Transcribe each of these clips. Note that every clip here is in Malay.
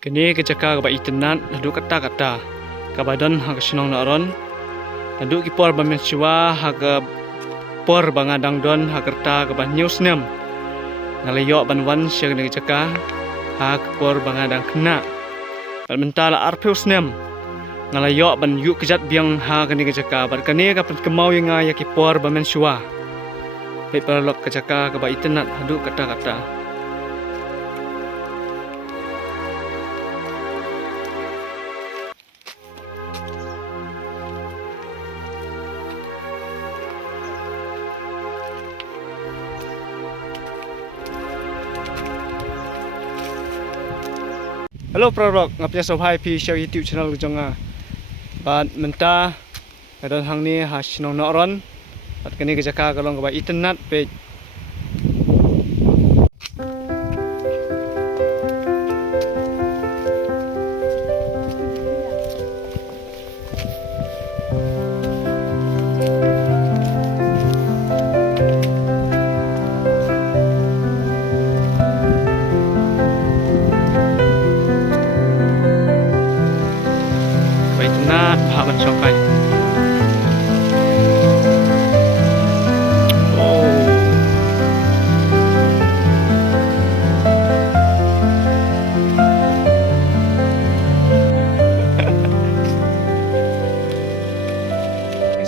Kini kecaka kaba itenat nadu kata kabadan hak sinong naron nadu kipor bamensiwa hak por bangadang don hak kerta kaba news nem ngalayo banwan siang ni kecaka hak por bangadang kena mentala arpeus nem ngalayo ban yuk kejat biang hak ni kecaka bar kani kapan kemau yang ya kipor bamensiwa peperlok kecaka kaba itenat nadu kata. Hello Prorok, ngapnya sobhai pi share YouTube channel jonga. Bat menta kadon hang ni ha sinong noron. Bat kini kejaka kalong ba internet page. Paman sampai.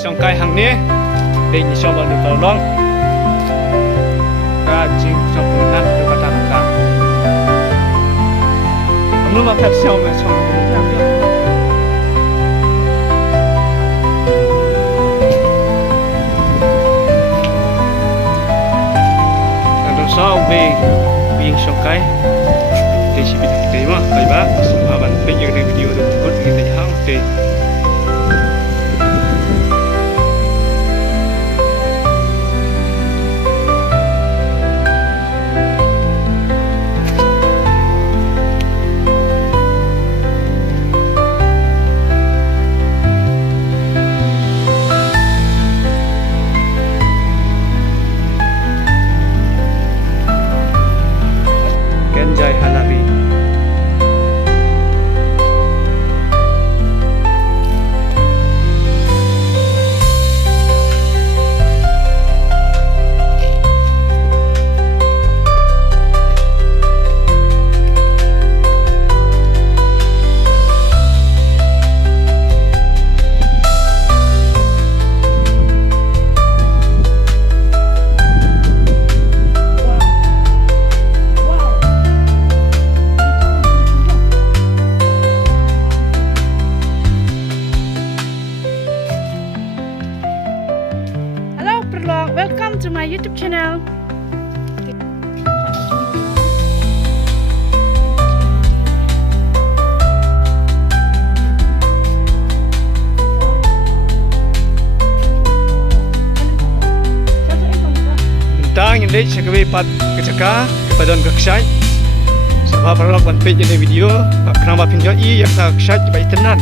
Songkai hang ni, ding ni sobat di tolong. Kacing sempurna di kata-kata. Kamu makan siapa macam ni? Sao being songkai desi bit kita mah kaiba aban pe yang video tu buat kita hang te Kenjai Hanabi. Welcome to my YouTube channel. Tang yang dek cakawe pat kecaka kepadon keksai. Sebab perlok ban page ini video kenapa pinjau i yang tak keksai kepada internet.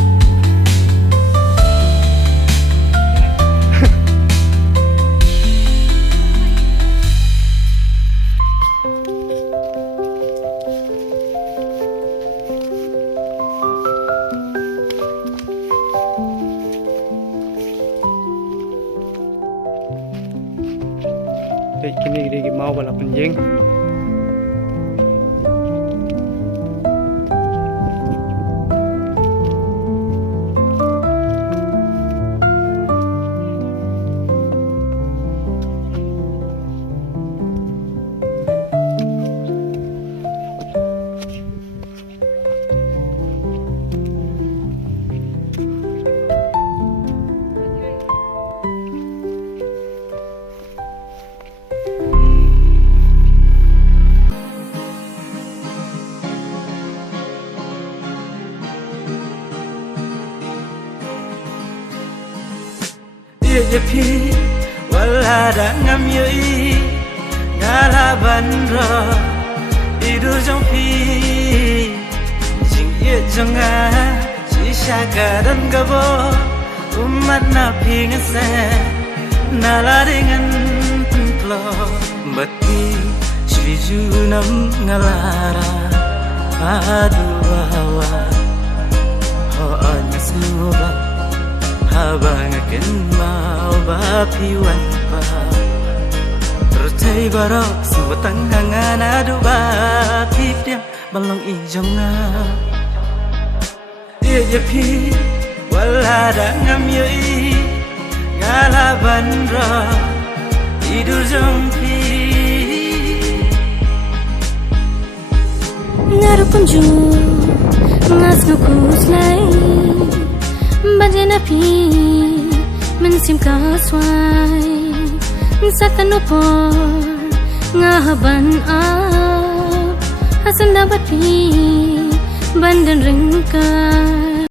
Kini dia mau bala penjing. Yepi walada ngam yoi ngala bandro idu jongpi jing ye jonga shisha gadan gabo umat na pingase nala dengan plo bati shiju nam ngalara Haduawa Ho anya semoga Habang akin mau bapiwan pa Percaya barok Sebatang hangan adu bakit dia Balong ijonga Iya pi Wala da ngam yoi Ngala bandra Tidur jompi Ngaru kunju Ngas ngukus lai Bajana pi Mensim kaswai Sakan upor Ngahaban ap Hasan dapat pi Bandan ringkai